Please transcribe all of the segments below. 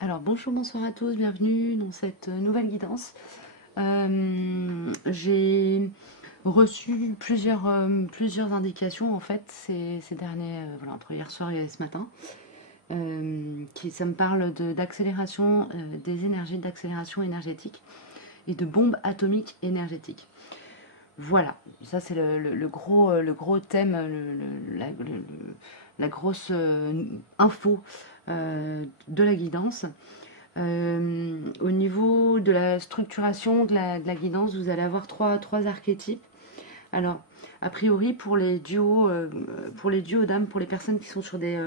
Alors bonjour, bonsoir à tous, bienvenue dans cette nouvelle guidance. J'ai reçu plusieurs indications en fait ces derniers, voilà, entre hier soir et ce matin. Ça me parle d'accélération des énergies, d'accélération énergétique et de bombes atomiques énergétiques. Voilà, ça c'est le gros thème, la grosse info de la guidance. Au niveau de la structuration de la guidance, vous allez avoir trois archétypes. Alors, a priori, pour les duos d'âmes, pour les personnes qui sont sur des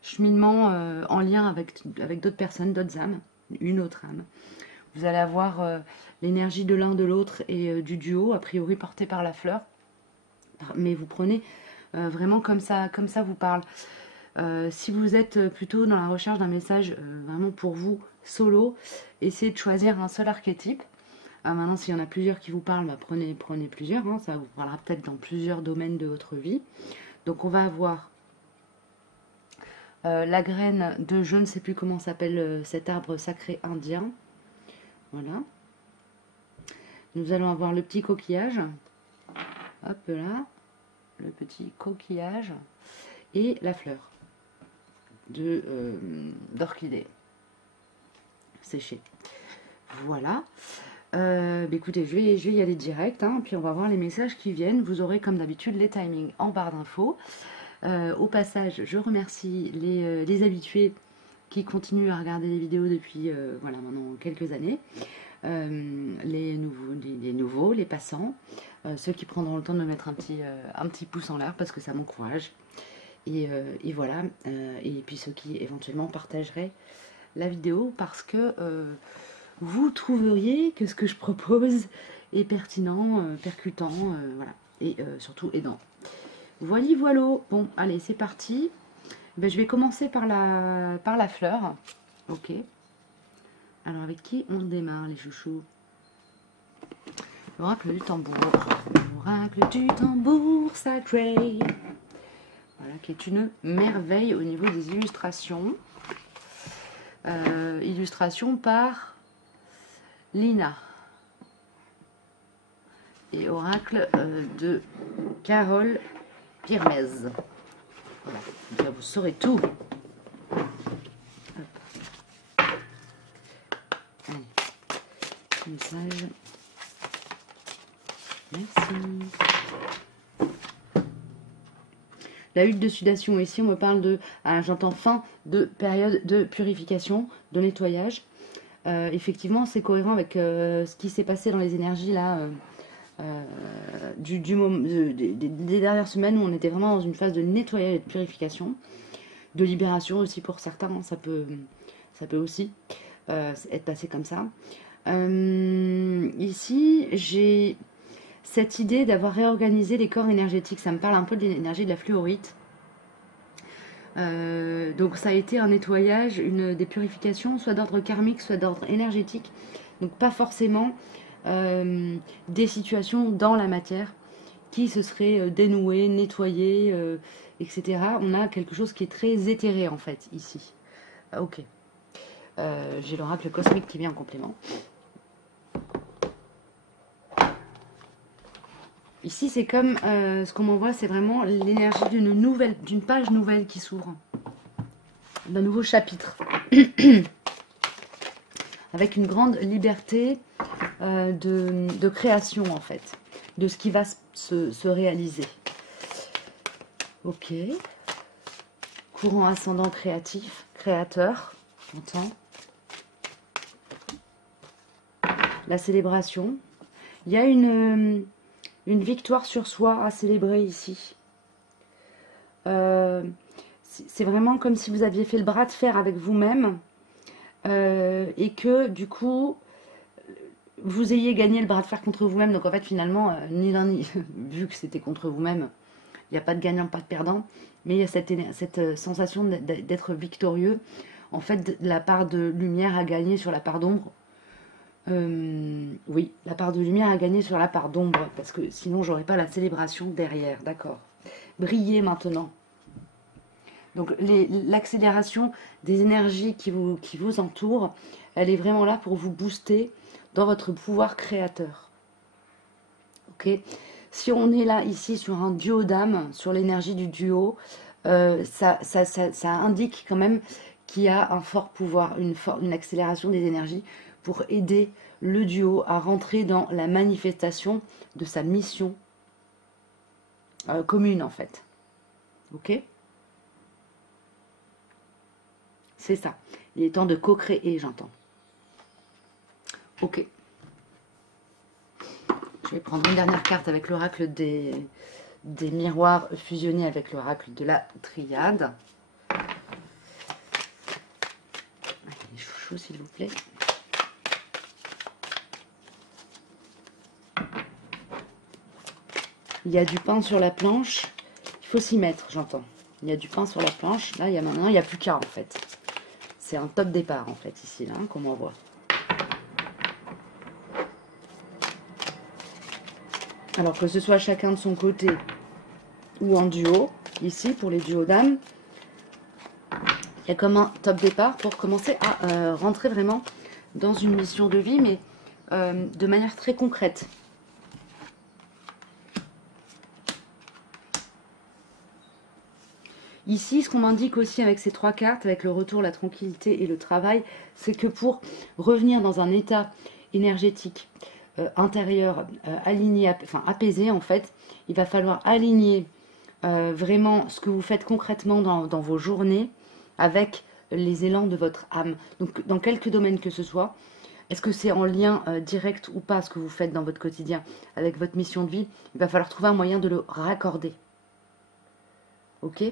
cheminements en lien avec d'autres personnes, d'autres âmes, une autre âme, vous allez avoir l'énergie de l'un de l'autre et du duo, a priori porté par la fleur. Mais vous prenez vraiment comme ça vous parle. Si vous êtes plutôt dans la recherche d'un message vraiment pour vous, solo, essayez de choisir un seul archétype. Maintenant, s'il y en a plusieurs qui vous parlent, bah, prenez plusieurs. Hein, ça vous parlera peut-être dans plusieurs domaines de votre vie. Donc, on va avoir la graine de je ne sais plus comment s'appelle cet arbre sacré indien. Voilà. Nous allons avoir le petit coquillage. Hop là. Le petit coquillage. Et la fleur d'orchidée séchée. Voilà. Écoutez, je vais y aller direct, hein, puis on va voir les messages qui viennent. Vous aurez comme d'habitude les timings en barre d'infos. Au passage, je remercie les habitués qui continuent à regarder les vidéos depuis voilà, maintenant quelques années. Les nouveaux, les passants, ceux qui prendront le temps de me mettre un petit pouce en l'air parce que ça m'encourage. Et voilà, et puis ceux qui éventuellement partageraient la vidéo parce que vous trouveriez que ce que je propose est pertinent, percutant, voilà, et surtout aidant. Voilà, voilà. Bon, allez, c'est parti. Ben, je vais commencer par la fleur. Ok. Alors, avec qui on démarre, les chouchous? L'oracle du tambour. L'oracle du tambour sacré. Voilà, qui est une merveille au niveau des illustrations. Illustration par Lina. Et oracle de Carole Pirmez. Voilà, donc là vous saurez tout. Hop. Allez, message. Merci. La huile de sudation, ici on me parle de, j'entends fin de période de purification, de nettoyage. Effectivement, c'est cohérent avec ce qui s'est passé dans les énergies là, des dernières semaines où on était vraiment dans une phase de nettoyage et de purification, de libération aussi pour certains, hein, ça peut aussi être passé comme ça. Ici, j'ai cette idée d'avoir réorganisé les corps énergétiques, ça me parle un peu de l'énergie de la fluorite. Donc ça a été un nettoyage, des purifications, soit d'ordre karmique, soit d'ordre énergétique. Donc pas forcément des situations dans la matière qui se seraient dénouées, nettoyées, etc. On a quelque chose qui est très éthéré en fait ici. Ok. J'ai l'oracle cosmique qui vient en complément. Ici, c'est comme ce qu'on m'envoie, c'est vraiment l'énergie d'une page nouvelle qui s'ouvre, d'un nouveau chapitre, avec une grande liberté de création en fait, de ce qui va se réaliser. Ok. Courant ascendant créatif, créateur, j'entends. La célébration. Il y a une victoire sur soi à célébrer ici. C'est vraiment comme si vous aviez fait le bras de fer avec vous-même et que du coup vous ayez gagné le bras de fer contre vous-même. Donc en fait finalement ni l'un ni vu que c'était contre vous-même, il n'y a pas de gagnant, pas de perdant, mais il y a cette sensation d'être victorieux. En fait, la part de lumière a gagné sur la part d'ombre. Oui, la part de lumière a gagné sur la part d'ombre, parce que sinon j'aurais pas la célébration derrière, d'accord. Briller maintenant. Donc l'accélération des énergies qui vous entourent, elle est vraiment là pour vous booster dans votre pouvoir créateur. Ok? Si on est là ici sur un duo d'âme, sur l'énergie du duo, ça indique quand même qu'il y a un fort pouvoir, une accélération des énergies pour aider le duo à rentrer dans la manifestation de sa mission commune en fait. Ok? C'est ça. Il est temps de co-créer, j'entends. Ok. Je vais prendre une dernière carte avec l'oracle des miroirs fusionnés avec l'oracle de la triade. Les chouchous, s'il vous plaît. Il y a du pain sur la planche. Il faut s'y mettre, j'entends. Il y a du pain sur la planche. Là, maintenant, il n'y a plus qu'à, en fait. C'est un top départ, en fait, ici, là, hein, comme on voit. Alors que ce soit chacun de son côté ou en duo, ici, pour les duos d'âme, il y a comme un top départ pour commencer à rentrer vraiment dans une mission de vie, mais de manière très concrète. Ici, ce qu'on m'indique aussi avec ces trois cartes, avec le retour, la tranquillité et le travail, c'est que pour revenir dans un état énergétique intérieur aligné, enfin apaisé en fait, il va falloir aligner vraiment ce que vous faites concrètement dans vos journées avec les élans de votre âme. Donc dans quelques domaines que ce soit, est-ce que c'est en lien direct ou pas ce que vous faites dans votre quotidien avec votre mission de vie? Il va falloir trouver un moyen de le raccorder. Ok?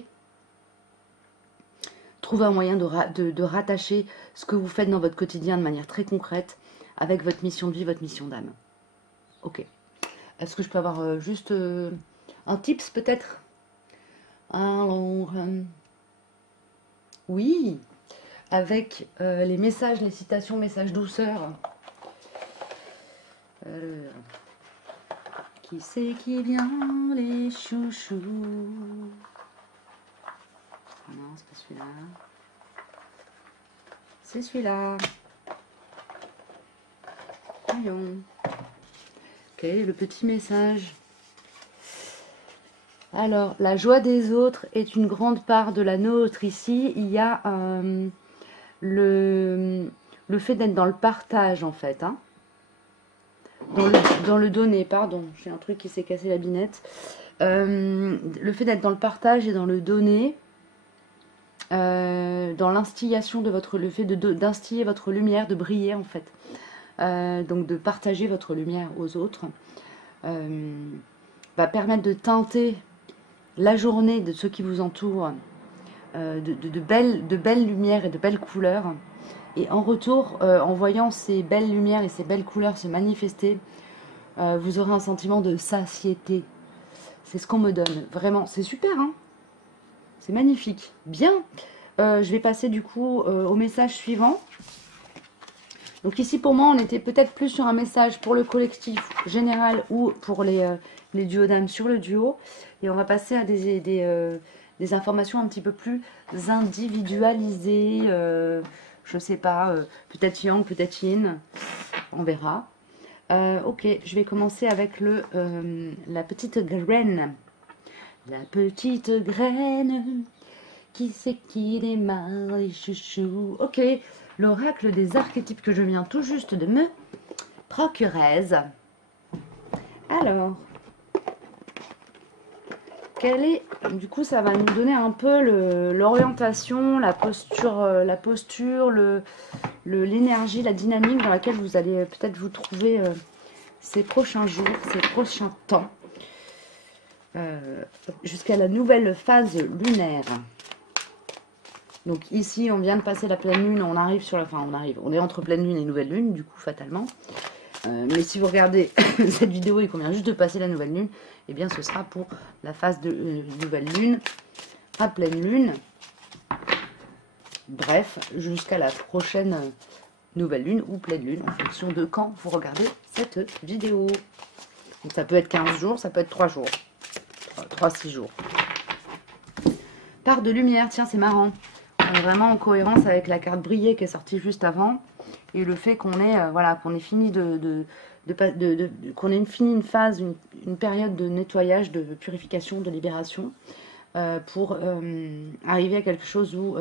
Trouver un moyen de rattacher ce que vous faites dans votre quotidien de manière très concrète avec votre mission de vie, votre mission d'âme. Ok. Est-ce que je peux avoir juste un tips peut-être? Alors, oui, avec les messages, les citations, messages douceur. Qui c'est qui vient, les chouchous? Non, c'est pas celui-là. C'est celui-là. Voyons. Quel est le petit message? Alors, la joie des autres est une grande part de la nôtre. Ici, il y a le fait d'être dans le partage, en fait. Hein. Dans le donner, pardon. J'ai un truc qui s'est cassé la binette. Le fait d'être dans le partage et dans le donner. Dans l'instillation de votre, le fait d'instiller votre lumière, de briller en fait, donc de partager votre lumière aux autres, va permettre de teinter la journée de ceux qui vous entourent de belles lumières et de belles couleurs, et en retour, en voyant ces belles lumières et ces belles couleurs se manifester, vous aurez un sentiment de satiété. C'est ce qu'on me donne, vraiment, c'est super hein. C'est magnifique. Bien. Je vais passer du coup au message suivant. Donc ici pour moi on était peut-être plus sur un message pour le collectif général ou pour les duos d'âme sur le duo. Et on va passer à des informations un petit peu plus individualisées. Je sais pas, peut-être yang, peut-être yin. On verra. Ok, je vais commencer avec la petite graine. La petite graine, qui c'est qui démarre les chouchous? Ok, l'oracle des archétypes que je viens tout juste de me procurer. Alors, du coup, ça va nous donner un peu l'orientation, la posture, l'énergie, la dynamique dans laquelle vous allez peut-être vous trouver ces prochains jours, ces prochains temps. Jusqu'à la nouvelle phase lunaire. Donc ici on vient de passer la pleine lune, on arrive sur la fin, on est entre pleine lune et nouvelle lune du coup fatalement. Mais si vous regardez cette vidéo et qu'on vient juste de passer la nouvelle lune, eh bien ce sera pour la phase de nouvelle lune à pleine lune. Bref, jusqu'à la prochaine nouvelle lune ou pleine lune en fonction de quand vous regardez cette vidéo. Donc ça peut être 15 jours, ça peut être 3 jours. 3-6 jours. Part de lumière, tiens, c'est marrant. On est vraiment en cohérence avec la carte brillée qui est sortie juste avant. Et le fait qu'on ait, voilà, qu'on ait fini qu'on ait fini une phase, une période de nettoyage, de purification, de libération, pour arriver à quelque chose où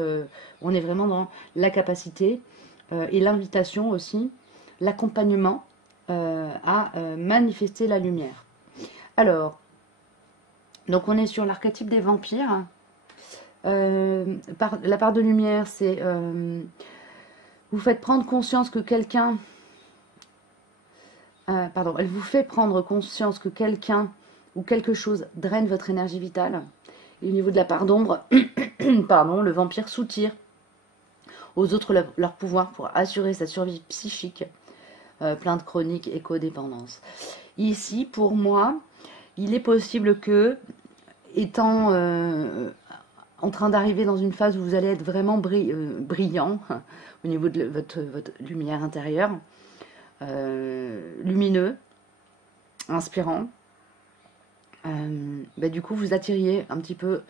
on est vraiment dans la capacité et l'invitation aussi, l'accompagnement à manifester la lumière. Alors, donc on est sur l'archétype des vampires. La part de lumière, c'est vous faites prendre conscience que quelqu'un, elle vous fait prendre conscience que quelqu'un ou quelque chose draine votre énergie vitale. Et au niveau de la part d'ombre, pardon, le vampire soutire aux autres leur pouvoir pour assurer sa survie psychique, plainte chronique et codépendance. Ici, pour moi, il est possible que, étant en train d'arriver dans une phase où vous allez être vraiment brillant au niveau de votre lumière intérieure, lumineux, inspirant, du coup vous attiriez un petit peu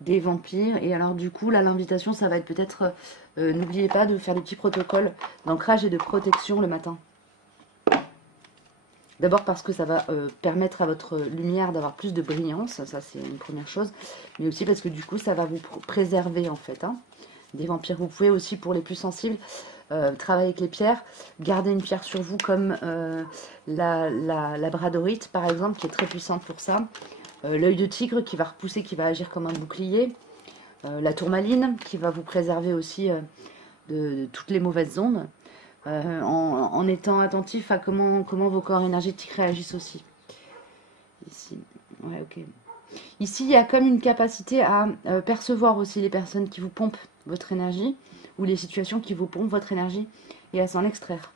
des vampires. Et alors du coup là, l'invitation, ça va être peut-être, n'oubliez pas de faire des petits protocoles d'ancrage et de protection le matin. D'abord parce que ça va permettre à votre lumière d'avoir plus de brillance, ça c'est une première chose, mais aussi parce que du coup ça va vous préserver en fait, hein, des vampires. Vous pouvez aussi, pour les plus sensibles, travailler avec les pierres, garder une pierre sur vous comme la bradorite par exemple, qui est très puissante pour ça, l'œil de tigre qui va repousser, qui va agir comme un bouclier, la tourmaline qui va vous préserver aussi de toutes les mauvaises ondes. En étant attentif à comment vos corps énergétiques réagissent aussi. Ici, ouais, ok. Ici, il y a comme une capacité à percevoir aussi les personnes qui vous pompent votre énergie, ou les situations qui vous pompent votre énergie, et à s'en extraire.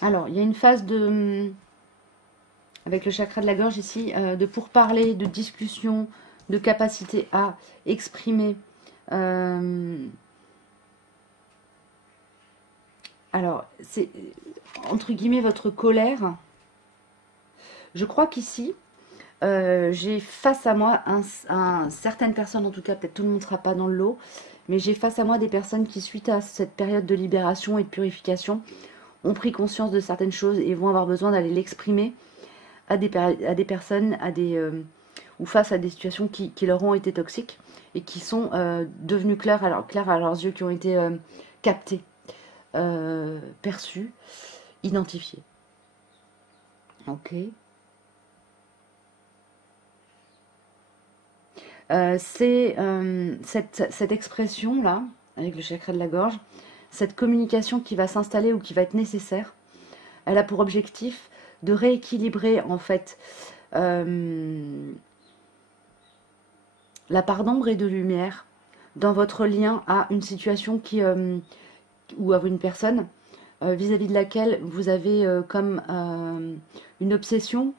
Alors, il y a une phase de... avec le chakra de la gorge ici, de pourparler, de discussion, de capacité à exprimer. Alors, c'est entre guillemets votre colère. Je crois qu'ici, j'ai face à moi certaines personnes, en tout cas, peut-être tout le monde ne sera pas dans le lot, mais j'ai face à moi des personnes qui, suite à cette période de libération et de purification, ont pris conscience de certaines choses et vont avoir besoin d'aller l'exprimer à des personnes, ou face à des situations qui leur ont été toxiques et qui sont devenues claires à leurs yeux, qui ont été captées, perçues, identifiées. Ok. C'est cette expression-là, avec le chakra de la gorge, cette communication qui va s'installer ou qui va être nécessaire, elle a pour objectif de rééquilibrer en fait la part d'ombre et de lumière dans votre lien à une situation ou à une personne vis-à-vis de laquelle vous avez comme une obsession,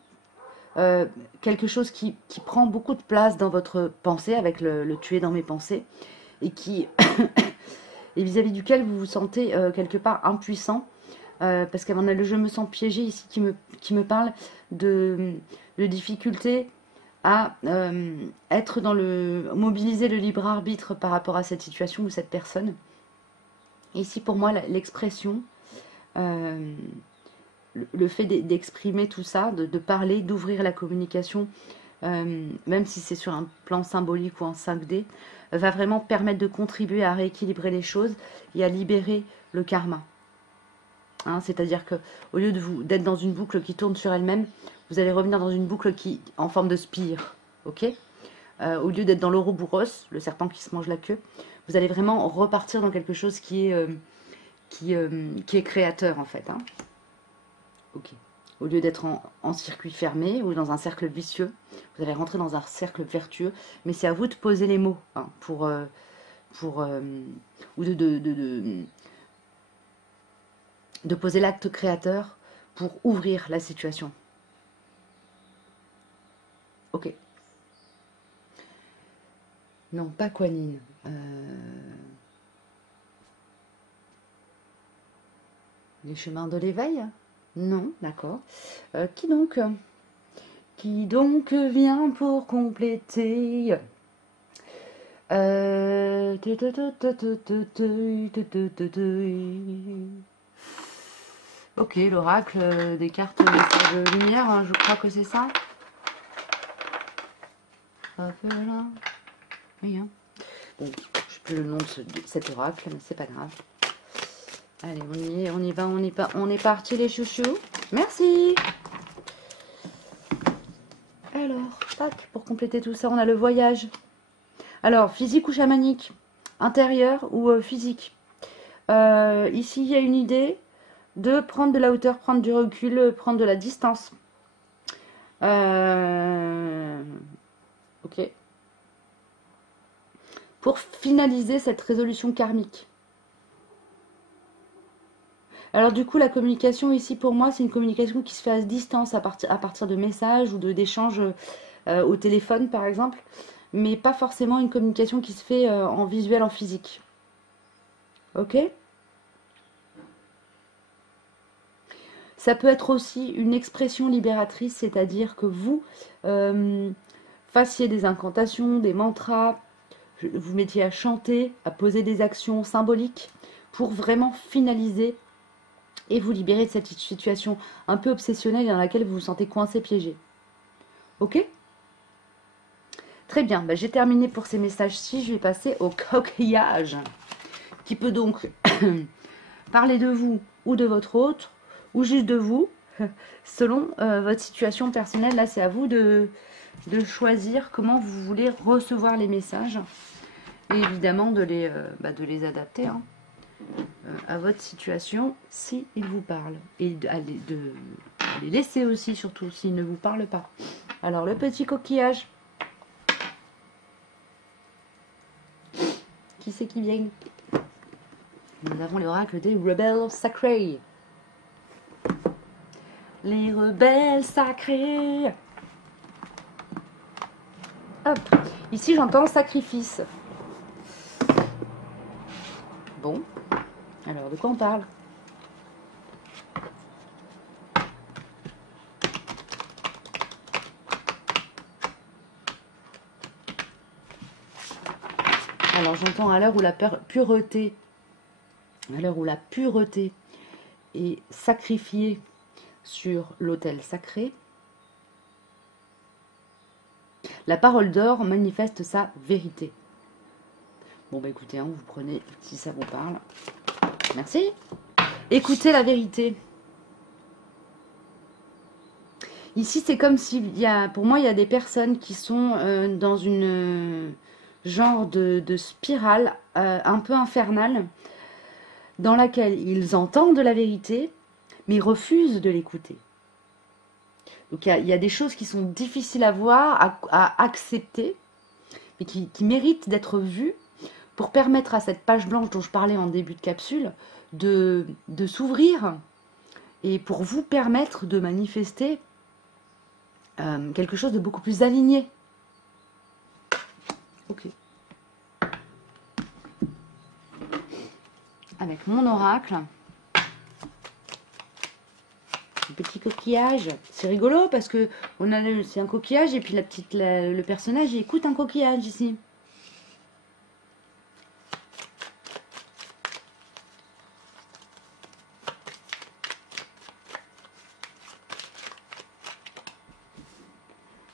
quelque chose qui prend beaucoup de place dans votre pensée, avec le tuer dans mes pensées, et qui et vis-à-vis duquel vous vous sentez quelque part impuissant, parce qu'avant le je me sens piégé ici qui me parle de difficulté à être dans mobiliser le libre arbitre par rapport à cette situation ou cette personne. Et ici pour moi l'expression, le fait d'exprimer tout ça, de parler, d'ouvrir la communication, même si c'est sur un plan symbolique ou en 5D, va vraiment permettre de contribuer à rééquilibrer les choses et à libérer le karma. Hein, c'est-à-dire qu'au lieu d'être dans une boucle qui tourne sur elle-même, vous allez revenir dans une boucle en forme de spire. Ok, au lieu d'être dans l'Ouroboros, le serpent qui se mange la queue, vous allez vraiment repartir dans quelque chose qui est créateur en fait. Hein. Ok. Au lieu d'être en circuit fermé ou dans un cercle vicieux, vous allez rentrer dans un cercle vertueux. Mais c'est à vous de poser les mots, hein, ou de poser l'acte créateur pour ouvrir la situation. Ok. Non, pas Kuan Yin. Les chemins de l'éveil. Non, d'accord. Qui donc? Qui donc vient pour compléter? Ok, l'oracle des cartes de lumière, hein, je crois que c'est ça. Hop là. Oui, hein. Bon, je ne sais plus le nom de cet oracle, mais c'est pas grave. Allez, on y va, on est parti les chouchous. Merci. Alors, tac, pour compléter tout ça, on a le voyage. Alors, physique ou chamanique? Intérieur ou physique? Ici, il y a une idée de prendre de la hauteur, prendre du recul, prendre de la distance. Ok. Pour finaliser cette résolution karmique. Alors du coup, la communication ici, pour moi, c'est une communication qui se fait à distance, à partir de messages ou d'échanges au téléphone, par exemple, mais pas forcément une communication qui se fait en visuel, en physique. Ok? Ça peut être aussi une expression libératrice, c'est-à-dire que vous fassiez des incantations, des mantras, vous mettiez à chanter, à poser des actions symboliques pour vraiment finaliser et vous libérer de cette situation un peu obsessionnelle dans laquelle vous vous sentez coincé, piégé. Ok? Très bien, bah, j'ai terminé pour ces messages-ci, je vais passer au coquillage, qui peut donc parler de vous ou de votre autre, ou juste de vous, selon votre situation personnelle. Là, c'est à vous de choisir comment vous voulez recevoir les messages, et évidemment de les adapter à votre situation si ils vous parlent, et de les laisser aussi, surtout s'ils ne vous parlent pas. Alors, le petit coquillage. Qui c'est qui vient? Nous avons l'oracle des rebelles sacrés. Les rebelles sacrés. Hop. Ici, j'entends sacrifice. Bon. Alors, de quoi on parle? Alors, j'entends à l'heure où la pureté, est sacrifiée sur l'autel sacré, la parole d'or manifeste sa vérité. Bon, bah écoutez, vous prenez si ça vous parle. Merci. Écoutez la vérité. Ici, c'est comme s'il y a, pour moi, il y a des personnes qui sont dans une genre de spirale un peu infernale, dans laquelle ils entendent la vérité, mais ils refusent de l'écouter. Donc il y a des choses qui sont difficiles à voir, à accepter, mais qui méritent d'être vues pour permettre à cette page blanche dont je parlais en début de capsule de s'ouvrir et pour vous permettre de manifester quelque chose de beaucoup plus aligné. Ok. Avec mon oracle, un petit coquillage. C'est rigolo parce que c'est un coquillage et puis le personnage il écoute un coquillage ici.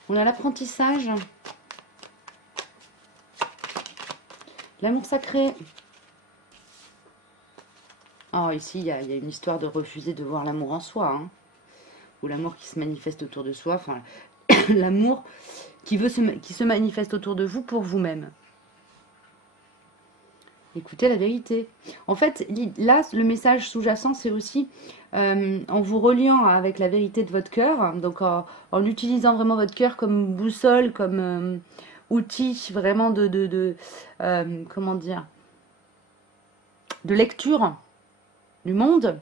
On a l'apprentissage, l'amour sacré. Oh, ici, il y a une histoire de refuser de voir l'amour en soi, ou l'amour qui se manifeste autour de soi, enfin, l'amour qui se manifeste autour de vous pour vous-même. Écoutez la vérité. En fait, là, le message sous-jacent, c'est aussi en vous reliant avec la vérité de votre cœur, donc en utilisant vraiment votre cœur comme boussole, comme outil vraiment comment dire, de lecture du monde.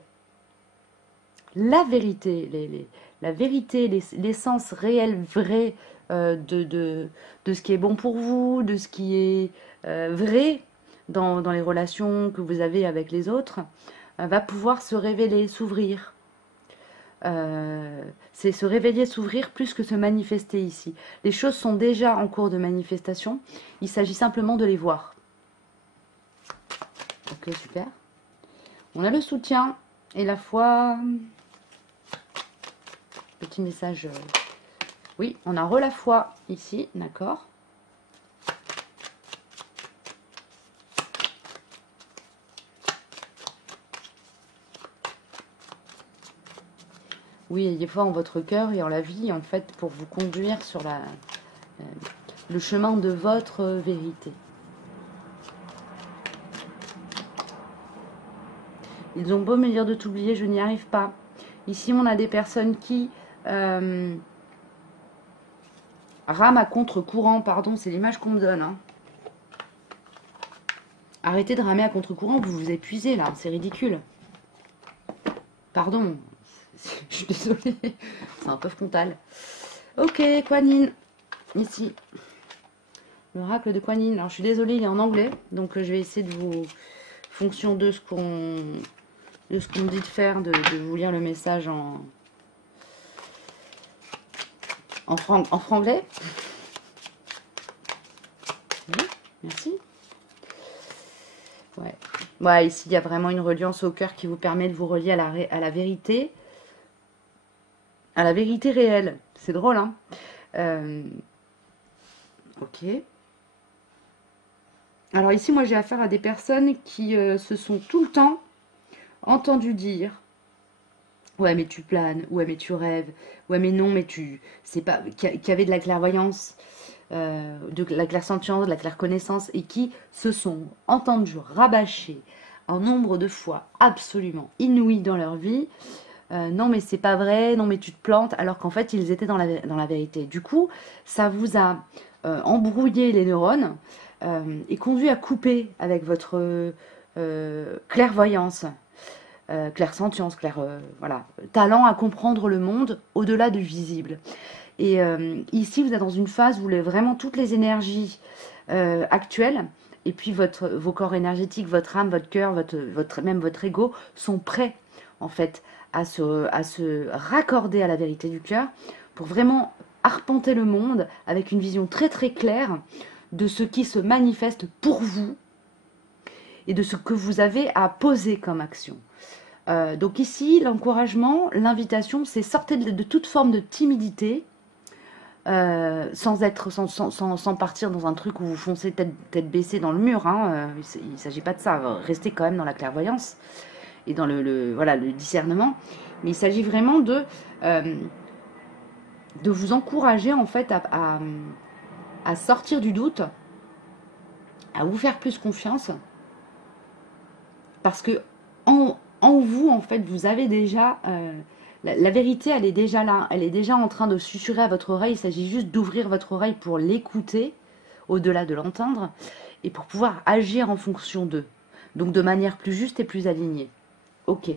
La vérité, la vérité, l'essence réelle, vraie de ce qui est bon pour vous, de ce qui est vrai dans les relations que vous avez avec les autres, va pouvoir se révéler, s'ouvrir. C'est se réveiller, s'ouvrir plus que se manifester ici. Les choses sont déjà en cours de manifestation. Il s'agit simplement de les voir. Ok, super. On a le soutien et la foi. Petit message. Oui, on a la foi ici, d'accord. Oui, ayez foi en votre cœur et en la vie, en fait, pour vous conduire sur le chemin de votre vérité. Ils ont beau me dire de t'oublier, je n'y arrive pas. Ici, on a des personnes qui rament à contre-courant, pardon, c'est l'image qu'on me donne. Hein. Arrêtez de ramer à contre-courant, vous vous épuisez là, c'est ridicule. Pardon, je suis désolée, c'est un peu frontal. Ok, Kuan Yin, ici. L'oracle de Kuan Yin. Alors, je suis désolée, il est en anglais, donc je vais essayer de vous, fonction de ce qu'on me dit de faire, de vous lire le message en franglais. Oui, merci. Ouais. Ouais, ici, il y a vraiment une reliance au cœur qui vous permet de vous relier à la vérité. À la vérité réelle. C'est drôle, hein. Ok. Alors ici, moi, j'ai affaire à des personnes qui se sont tout le temps entendu dire « Ouais, mais tu planes. Ouais, mais tu rêves. Ouais, mais non, mais tu... » C'est pas... Qui avaient de la clairvoyance, de la clairsentience, de la clairconnaissance, et qui se sont entendus rabâcher un nombre de fois absolument inouï dans leur vie. Non, mais c'est pas vrai. Non, mais tu te plantes. Alors qu'en fait, ils étaient dans la vérité. Du coup, ça vous a embrouillé les neurones et conduit à couper avec votre clairvoyance. Clairsentience, voilà, talent à comprendre le monde au-delà du visible. Et ici, vous êtes dans une phase où vous voulez vraiment toutes les énergies actuelles, et puis vos corps énergétiques, votre âme, votre cœur, même votre ego, sont prêts, en fait, à se raccorder à la vérité du cœur, pour vraiment arpenter le monde avec une vision très très claire de ce qui se manifeste pour vous, et de ce que vous avez à poser comme action. Donc ici, l'encouragement, l'invitation, c'est sortir de toute forme de timidité, sans partir dans un truc où vous foncez tête baissée dans le mur. Hein, il ne s'agit pas de ça. Restez quand même dans la clairvoyance et dans le discernement. Mais il s'agit vraiment de vous encourager en fait à sortir du doute, à vous faire plus confiance, parce que en vous, en fait, vous avez déjà... la vérité, elle est déjà là. Elle est déjà en train de susurrer à votre oreille. Il s'agit juste d'ouvrir votre oreille pour l'écouter, au-delà de l'entendre, et pour pouvoir agir en fonction d'eux. Donc de manière plus juste et plus alignée. Ok.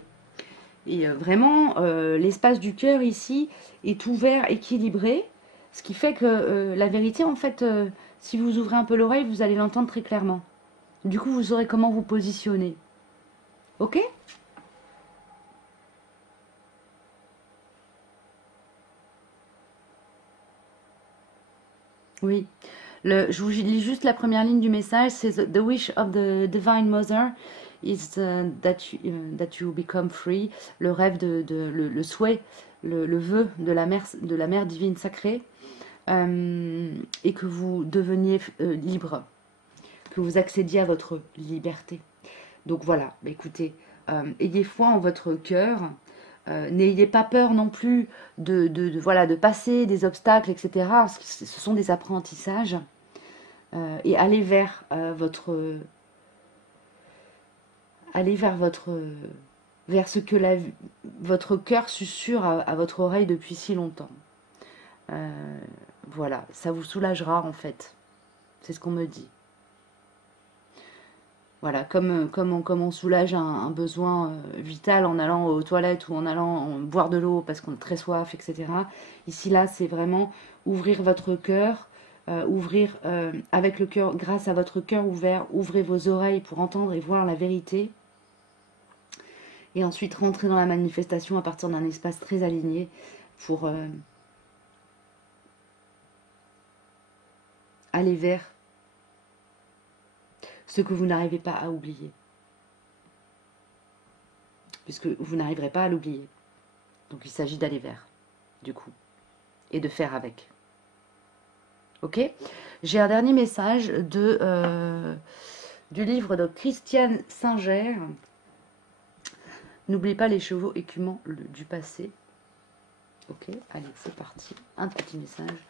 Et vraiment, l'espace du cœur ici est ouvert, équilibré. Ce qui fait que la vérité, en fait, si vous ouvrez un peu l'oreille, vous allez l'entendre très clairement. Du coup, vous saurez comment vous positionner. Ok ? Oui. Je vous lis juste la première ligne du message. C'est The wish of the Divine Mother is that you become free. Le rêve, le souhait, le vœu de la mère divine sacrée. Et que vous deveniez libre. Que vous accédiez à votre liberté. Donc voilà, écoutez, ayez foi en votre cœur. N'ayez pas peur non plus de passer des obstacles, etc. Parce que ce sont des apprentissages. Et allez vers vers ce que votre cœur susurre à votre oreille depuis si longtemps. Voilà, ça vous soulagera en fait. C'est ce qu'on me dit. Voilà, comme on soulage un besoin vital en allant aux toilettes ou en allant boire de l'eau parce qu'on a très soif, etc. Ici, là, c'est vraiment ouvrir votre cœur, ouvrir avec le cœur, grâce à votre cœur ouvert, ouvrez vos oreilles pour entendre et voir la vérité. Et ensuite rentrer dans la manifestation à partir d'un espace très aligné pour aller vers ce que vous n'arrivez pas à oublier. Puisque vous n'arriverez pas à l'oublier. Donc il s'agit d'aller vers, du coup, et de faire avec. Ok? J'ai un dernier message du livre de Christiane Singer. N'oubliez pas les chevaux écumants du passé. Ok, allez, c'est parti. Un petit message.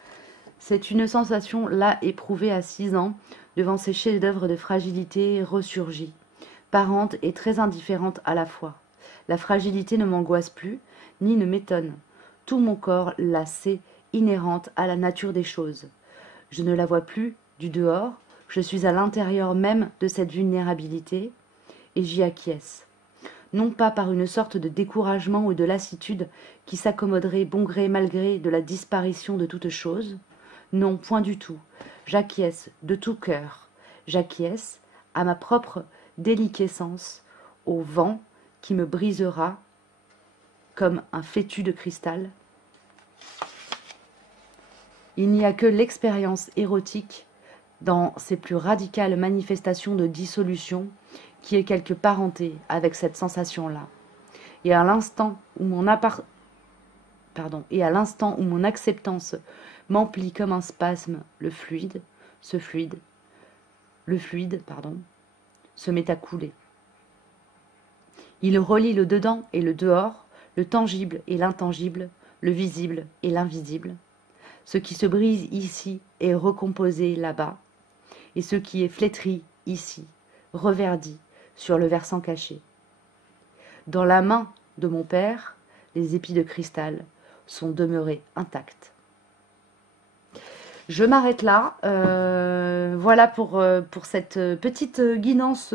C'est une sensation là éprouvée à 6 ans, devant ces chefs-d'œuvre de fragilité ressurgis, parente et très indifférente à la fois. La fragilité ne m'angoisse plus, ni ne m'étonne. Tout mon corps la sait inhérente à la nature des choses. Je ne la vois plus du dehors, je suis à l'intérieur même de cette vulnérabilité, et j'y acquiesce. Non pas par une sorte de découragement ou de lassitude qui s'accommoderait bon gré mal gré de la disparition de toute chose. Non, point du tout. J'acquiesce de tout cœur. J'acquiesce à ma propre déliquescence, au vent qui me brisera comme un fétu de cristal. Il n'y a que l'expérience érotique dans ses plus radicales manifestations de dissolution qui ait quelque parenté avec cette sensation-là. Et à l'instant où mon acceptance m'emplit comme un spasme, le fluide se met à couler. Il relie le dedans et le dehors, le tangible et l'intangible, le visible et l'invisible. Ce qui se brise ici est recomposé là-bas, et ce qui est flétri ici, reverdi sur le versant caché. Dans la main de mon père, les épis de cristal sont demeurés intacts. Je m'arrête là. Voilà pour cette petite guidance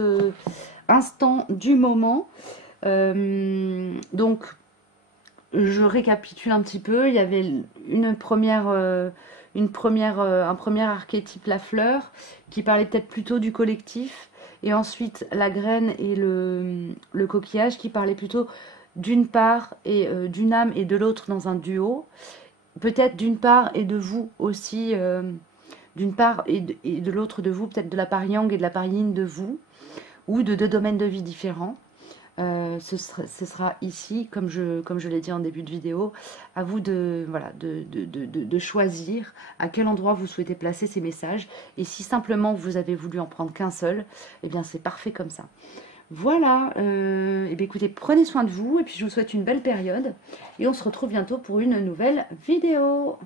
instant du moment. Donc, je récapitule un petit peu. Il y avait un premier archétype, la fleur, qui parlait peut-être plutôt du collectif. Et ensuite, la graine et le coquillage, qui parlaient plutôt d'une part et d'une âme et de l'autre dans un duo. Peut-être d'une part et de vous aussi, d'une part et de l'autre de vous, peut-être de la part yang et de la part yin de vous, ou de 2 domaines de vie différents. Ce sera ici, comme je l'ai dit en début de vidéo, à vous de choisir à quel endroit vous souhaitez placer ces messages. Et si simplement vous avez voulu en prendre qu'un seul, eh bien c'est parfait comme ça. Voilà, et bien écoutez, prenez soin de vous, et puis je vous souhaite une belle période, et on se retrouve bientôt pour une nouvelle vidéo.